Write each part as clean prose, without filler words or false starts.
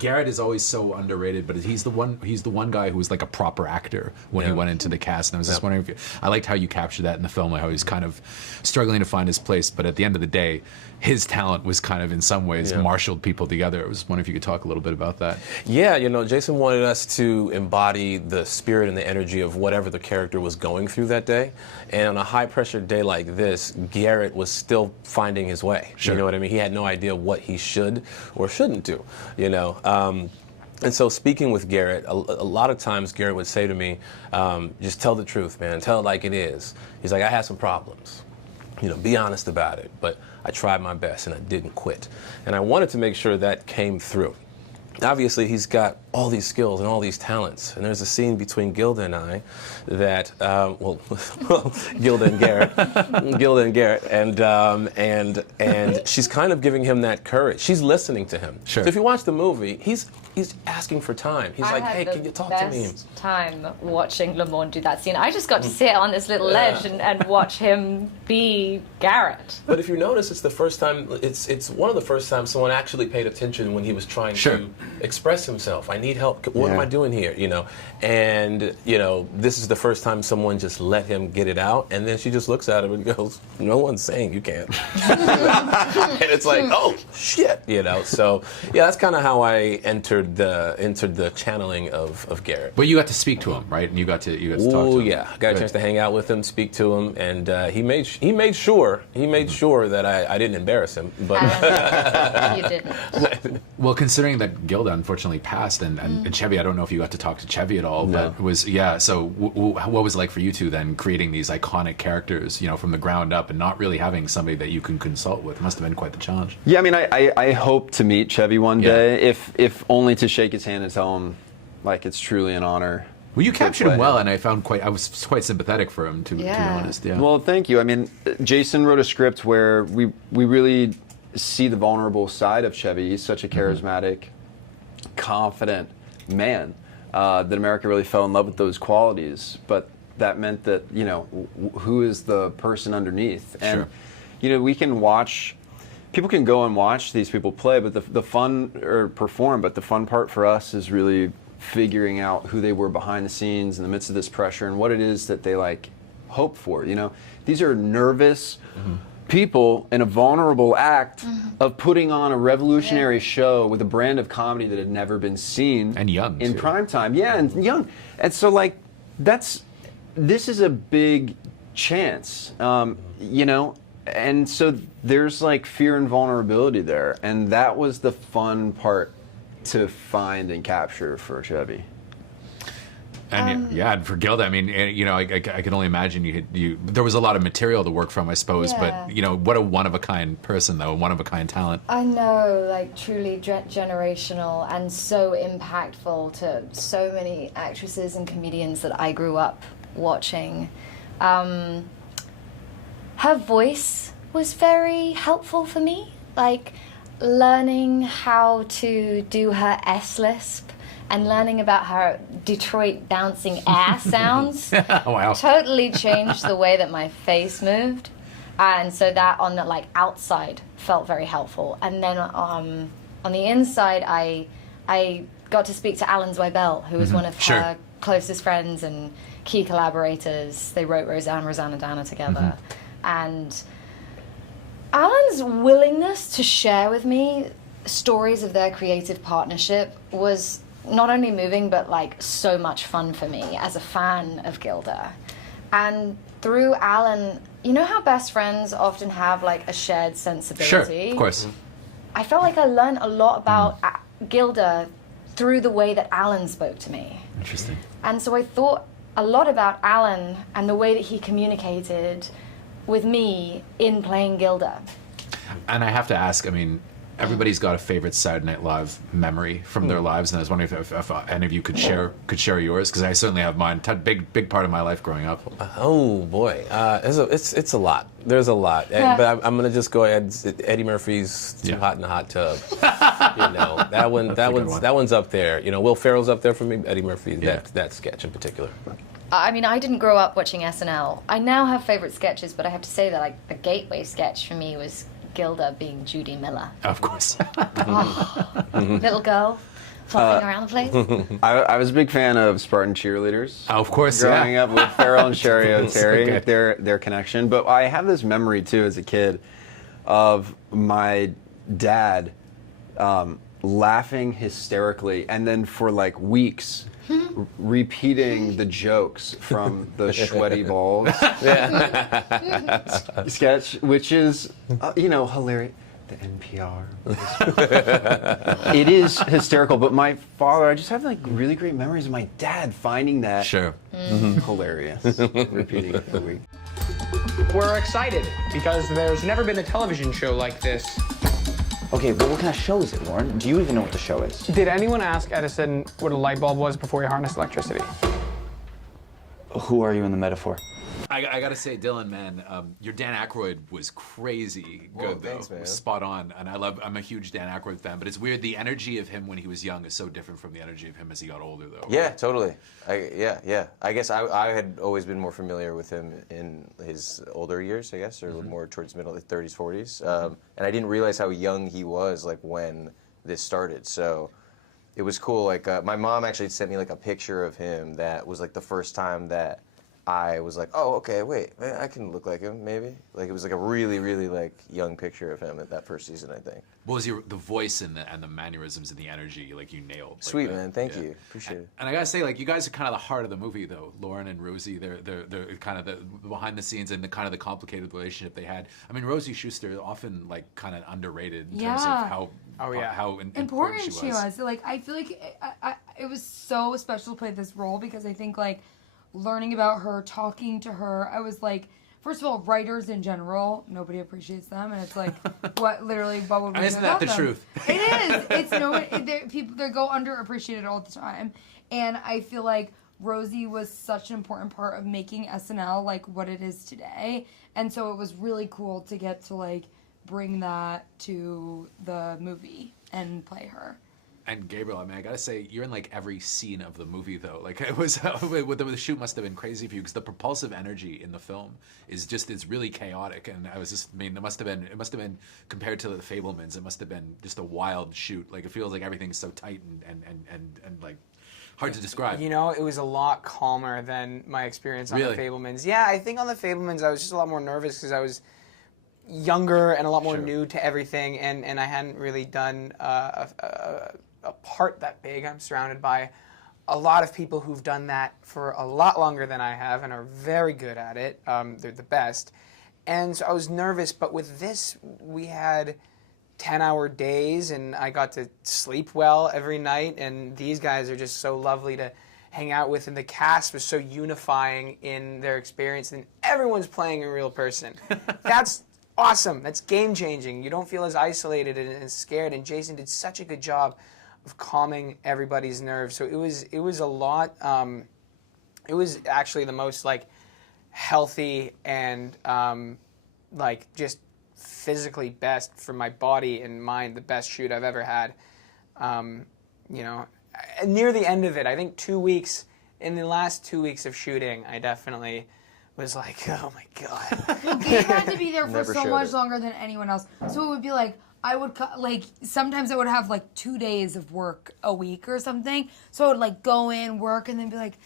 Garrett is always so underrated, but he's the one guy who was like a proper actor when he went into the cast. And I was just wondering I liked how you captured that in the film, like how he's kind of struggling to find his place, but at the end of the day, his talent was kind of in some ways marshaled people together. I was wondering if you could talk a little bit about that. Yeah, Jason wanted us to embody the spirit and the energy of whatever the character was going through that day. And on a high-pressure day like this, Garrett was still finding his way. Sure. You know what I mean? He had no idea what he should or shouldn't do, And so speaking with Garrett, a lot of times Garrett would say to me, just tell the truth, man. Tell it like it is. He's like, I had some problems. Be honest about it. But I tried my best and I didn't quit. And I wanted to make sure that came through. Obviously, he's got all these skills and all these talents. And there's a scene between Gilda and I that, Gilda and Garrett, and she's kind of giving him that courage. She's listening to him. Sure. So if you watch the movie, he's asking for time. He's like, hey, can you talk to me? I had the best time watching Lamorne do that scene. I just got to sit on this little ledge and watch him be Garrett. But if you notice, it's the first time, it's one of the first times someone actually paid attention when he was trying to express himself. I need help. What am I doing here? And this is the first time someone just let him get it out, and then she just looks at him and goes, "No one's saying you can't." And it's like, oh shit, So yeah, that's kind of how I entered the channeling of Garrett. But you got to speak to him, right? And you got to talk to him. Oh yeah, got a chance to hang out with him, speak to him, and he made sure that I didn't embarrass him. But you didn't. Well, considering that Gilda unfortunately passed, and Chevy, I don't know if you got to talk to Chevy at all, but so what was it like for you two then, creating these iconic characters, from the ground up, and not really having somebody that you can consult with? It must have been quite the challenge. Yeah, I mean, I hope to meet Chevy one day, if only to shake his hand and tell him, like, it's truly an honor. Well, you captured him well, and I was quite sympathetic for him, to be honest. Yeah. Well, thank you. I mean, Jason wrote a script where we really see the vulnerable side of Chevy. He's such a charismatic, confident man that America really fell in love with those qualities. But that meant that, who is the person underneath? And, we can watch, people can go and watch these people play, but the fun, or perform, but the fun part for us is really figuring out who they were behind the scenes in the midst of this pressure and what it is that they hope for. These are nervous people in a vulnerable act of putting on a revolutionary show with a brand of comedy that had never been seen and young in too. prime time. Yeah, and young. And so this is a big chance, and so there's fear and vulnerability there, and that was the fun part to find and capture for Chevy. And and for Gilda, I mean, I can only imagine you. There was a lot of material to work from, I suppose. Yeah. But what a one-of-a-kind person, though, one-of-a-kind talent. I know, truly generational and so impactful to so many actresses and comedians that I grew up watching. Her voice was very helpful for me, learning how to do her S-lisp and learning about her Detroit bouncing ass sounds. Wow. Totally changed the way that my face moved. And so that on the outside felt very helpful. And then on the inside, I got to speak to Alan Zweibel, who was one of her closest friends and key collaborators. They wrote Rosanna Dana together. And Alan's willingness to share with me stories of their creative partnership was not only moving, but so much fun for me as a fan of Gilda. And through Alan, you know how best friends often have a shared sensibility? Sure, of course. I felt like I learned a lot about Gilda through the way that Alan spoke to me. Interesting. And so I thought a lot about Alan and the way that he communicated with me in playing Gilda. And I have to ask, I mean, everybody's got a favorite Saturday Night Live memory from their lives, and I was wondering if any of you could share yours, because I certainly have mine. Big part of my life growing up. Oh boy, it's a lot. There's a lot, but I'm gonna just go ahead. Eddie Murphy's Too Hot in the Hot Tub. that one's up there. Will Ferrell's up there for me. Eddie Murphy, that sketch in particular. I mean, I didn't grow up watching SNL. I now have favorite sketches, but I have to say that the gateway sketch for me was Gilda being Judy Miller. Of course. Little girl fluffing around the place? I was a big fan of Spartan Cheerleaders. Oh, of course, Growing up with Farrell and Sherry O'Terry, good. their connection. But I have this memory, too, as a kid, of my dad laughing hysterically, and then for like weeks repeating the jokes from the Sweaty Balls sketch, which is, hilarious. The NPR. It is hysterical, but my father, I just have like really great memories of my dad finding that hilarious, repeating it for a week. We're excited because there's never been a television show like this. Okay, but what kind of show is it, Lorne? Do you even know what the show is? Did anyone ask Edison what a light bulb was before he harnessed electricity? Who are you in the metaphor? I gotta say, Dylan, man, your Dan Aykroyd was crazy good, though. Thanks, man. Spot on. And I'm a huge Dan Aykroyd fan, but it's weird. The energy of him when he was young is so different from the energy of him as he got older, though. Yeah, right? totally. Yeah. I guess I had always been more familiar with him in his older years, I guess, or a little more towards middle 30s, 40s. And I didn't realize how young he was, like, when this started. So it was cool. Like, my mom actually sent me, like, a picture of him that was, like, the first time that I was like, oh, okay, wait, I can look like him, maybe. Like, it was like a really, really like young picture of him at that first season, I think. What was the voice and the mannerisms and the energy, like, you nailed? Like, Sweet, man, thank you, appreciate it. And I gotta say, like, you guys are kind of the heart of the movie, though. Lauren and Rosie, they're kind of the behind the scenes and the kind of the complicated relationship they had. I mean, Rosie Shuster often like kind of underrated in terms of how important she was. Like, I feel like it was so special to play this role because I think like learning about her, talking to her, I was like, first of all, writers in general, nobody appreciates them, and it's like, what would we do Isn't that without the them? truth? It is. It's people they go underappreciated all the time, and I feel like Rosie was such an important part of making SNL like what it is today, and so it was really cool to get to like bring that to the movie and play her. And Gabriel, I mean, I gotta say, you're in like every scene of the movie, though. Like, it was, the shoot must have been crazy for you because the propulsive energy in the film it's really chaotic. And it must have been compared to the Fabelmans, it must have been just a wild shoot. Like, it feels like everything's so tight and like hard to describe. You know, it was a lot calmer than my experience on Really? the Fabelmans. Yeah, I think on the Fabelmans I was just a lot more nervous because I was younger and a lot more new to everything, and I hadn't really done a part that big. I'm surrounded by a lot of people who've done that for a lot longer than I have and are very good at it. They're the best. And so I was nervous, but with this, we had 10-hour days and I got to sleep well every night, and these guys are just so lovely to hang out with, and the cast was so unifying in their experience, and everyone's playing a real person. That's awesome. That's game-changing. You don't feel as isolated and scared, and Jason did such a good job of calming everybody's nerves. So it was a lot. It was actually the most like healthy and like just physically best for my body and mind, the best shoot I've ever had. Near the end of it, I think 2 weeks, in the last 2 weeks of shooting, I definitely was like, oh my God. Gabe had to be there for Never so showed much it. longer than anyone else. So it would be like, sometimes I would have like 2 days of work a week or something. So I would like go in, work, and then be like,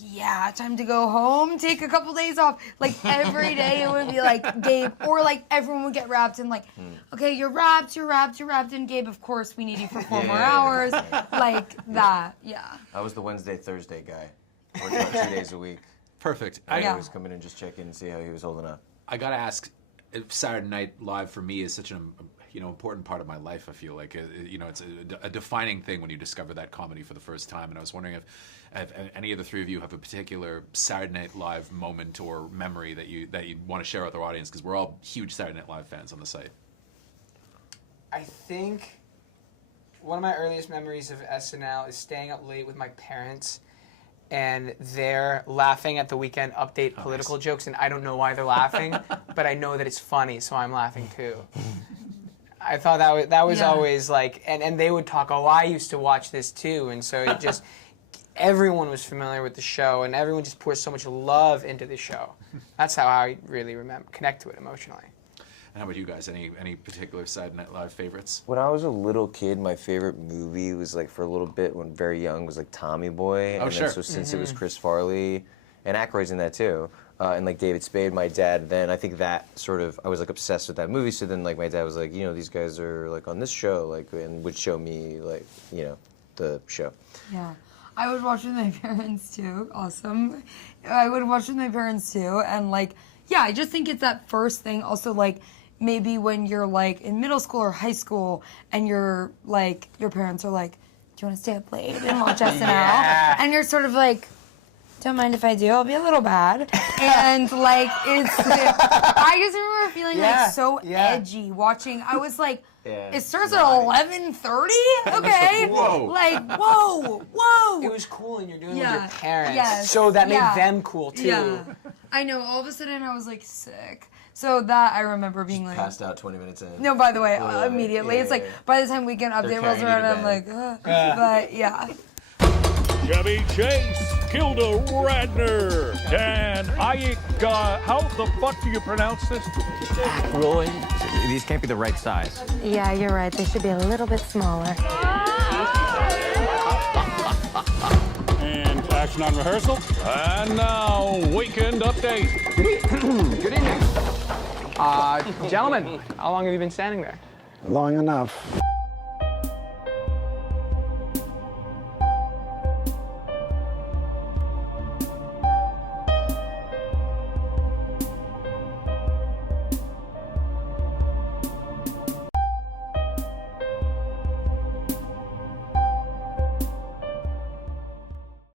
yeah, time to go home, take a couple days off. Like every day it would be like Gabe, or like everyone would get wrapped and like, okay, you're wrapped. And Gabe, of course, we need you for 4 more hours. Like that, yeah. I was the Wednesday, Thursday guy, working out 2 days a week. Perfect. I always come in and just check in and see how he was holding up. I gotta ask, Saturday Night Live for me is such an important part of my life. I feel like it's a defining thing when you discover that comedy for the first time. And I was wondering if any of the three of you have a particular Saturday Night Live moment or memory that you want to share with our audience, because we're all huge Saturday Night Live fans on the site. I think one of my earliest memories of SNL is staying up late with my parents, and they're laughing at the Weekend Update political jokes, and I don't know why they're laughing, but I know that it's funny, so I'm laughing too. I thought that was always like, and they would talk, oh, I used to watch this too, and so it just, everyone was familiar with the show, and everyone just pours so much love into the show. That's how I really connect to it emotionally. And how about you guys? Any particular Saturday Night Live favorites? When I was a little kid, my favorite movie was like for a little bit when very young was like Tommy Boy. Oh, and sure. Then, so since it was Chris Farley and Aykroyd's in that too, and like David Spade, my dad. Then I think that sort of I was like obsessed with that movie. So then like my dad was like, you know, these guys are like on this show, like, and would show me like, you know, the show. Yeah. I would watch with my parents too. Awesome. I would watch with my parents too. And like, yeah, I just think it's that first thing. Also, like, maybe when you're like in middle school or high school and you're like, your parents are like, do you want to stay up late and watch SNL? Yeah. And you're sort of like, don't mind if I do, I'll be a little bad. And like, I just remember feeling like so edgy watching. I was like, it starts at 11:30? Okay. Whoa. Like, whoa. It was cool, and you're doing it with Yeah. your parents, Yes. so that made Yeah. them cool too. Yeah. I know, all of a sudden I was like sick. So that I remember being like, Passed out 20 minutes in. no, by the way, Yeah, immediately. yeah, It's like, yeah. by the time Weekend Update rolls carrying you around, to I'm like, bed. but yeah. Chevy Chase, Gilda Radner, Dan Aykroyd. How the fuck do you pronounce this? Aykroyd? These can't be the right size. Yeah, you're right. They should be a little bit smaller. And action on rehearsal. And now, Weekend Update. Good evening. Gentlemen, how long have you been standing there? Long enough.